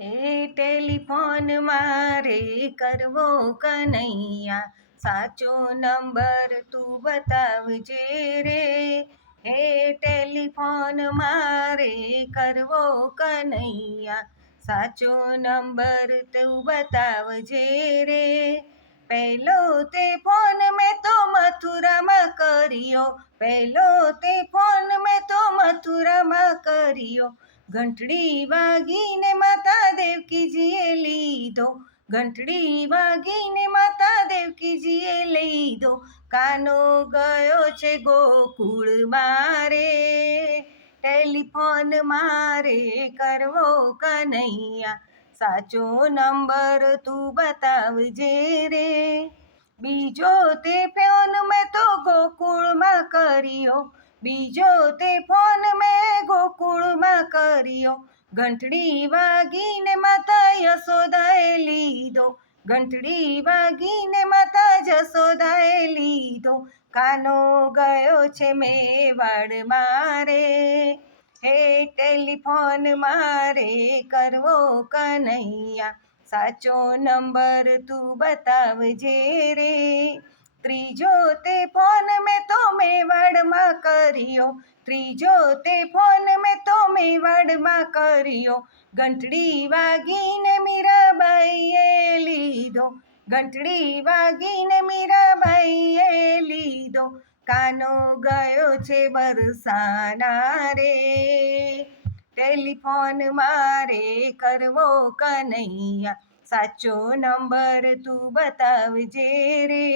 હે ટેલિફોન મારે કરવો કનૈયા, સાચો નંબર તું બતાવજે રે. હે ટેલિફોન મારે કરવો કનૈયા, સાચો નંબર તું બતાવજે રે. પહેલો તે ફોન મેં તો મથુરામાં કર્યો, પહેલો તે ફોન મેં તો મથુરામાં કર્યો. ઘંટડી વાગીને માતા દેવકીજીએ લીધો, ઘંટડી વાગીને માતા દેવકીજીએ લીધો. કાનો ગયો છે ગોકુળ મારે, ટેલિફોન મારે કરવો કનૈયા, સાચો નંબર તું બતાવજે રે. બીજો તે ફોન મેં તો ગોકુળમાં કર્યો, બીજો તે ફોન મેં ગોકુળમાં કર્યો. ઘંટડી વાગીને માતા યશોદાએ લીધો, ઘંટડી વાગીને માતા જશોદાએ લીધો. કાનો ગયો છે મેવાડ મારે, હે ટેલિફોન મારે કરવો કનૈયા, સાચો નંબર તું બતાવજે રે. ત્રીજો તે ફોન મેં તો મેવાડમાં કર્યો, ત્રીજો તે ફોન મેં તો મેવાડમાં કર્યો. ઘંટડી વાગીને મીરાબાઈએ લીધો, ઘંટડી વાગીને મીરાબાઈએ લીધો. કાનો ગયો છે બરસાના રે, ટેલિફોન મારે કરવો કનૈયા, સાચો નંબર તું બતાવજે રે.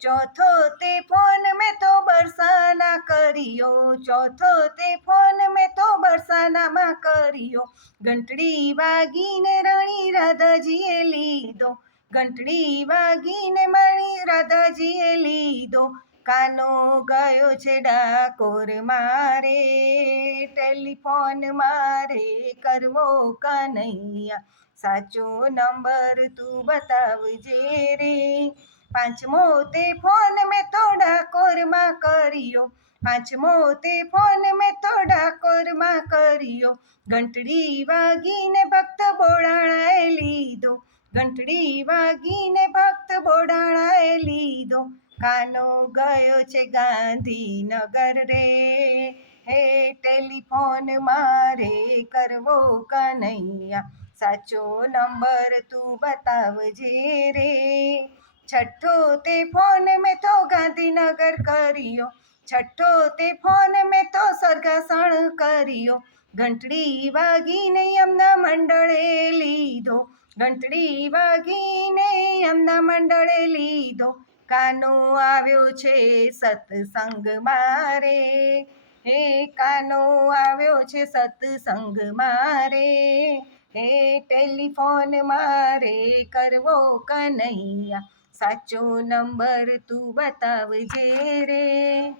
ચોથો તે ફોન મેં તો બરસાના કર્યો, ચોથો તે ફોન મેં તો બરસાનામાં કર્યો. ઘંટડી વાગીને રાણી રાધાજીએ લીધો, ઘંટડી વાગીને મારી રાધાજીએ લીધો. કાનો ગયો છે ડાકોર મારે, ટેલિફોન મારે કરવો કનૈયા, સાચો નંબર તું બતાવજે રે. પાંચમો તે ફોન મેં તો ડાકોરમાં કર્યો, પાંચમો તે ફોન મેં તો ડાકોરમાં કર્યો. ઘંટડી વાગીને ભક્ત બોડાણાએ લીધો, ઘંટડી વાગીને ભક્ત બોડાણાએ લીધો. કાનો ગયો છે ગાંધીનગર રે, હે ટેલિફોન મારે કરવો કનૈયા, સાચો નંબર તું બતાવજે રે. છઠ્ઠો તે ફોન મેં તો ગાંધીનગર કર્યો, છઠ્ઠો તે ફોન મેં તો સરગાસણ કર્યો. ઘંટડી વાગીને યમના મંડળે લીધો, ઘંટડી વાગીને યમના મંડળે લીધો. કાનો આવ્યો છે સત્સંગ મારે, હે કાનો આવ્યો છે સત્સંગ મારે, હે ટેલિફોન મારે કરવો કનૈયા, સાચો નંબર તું બતાવજે રે.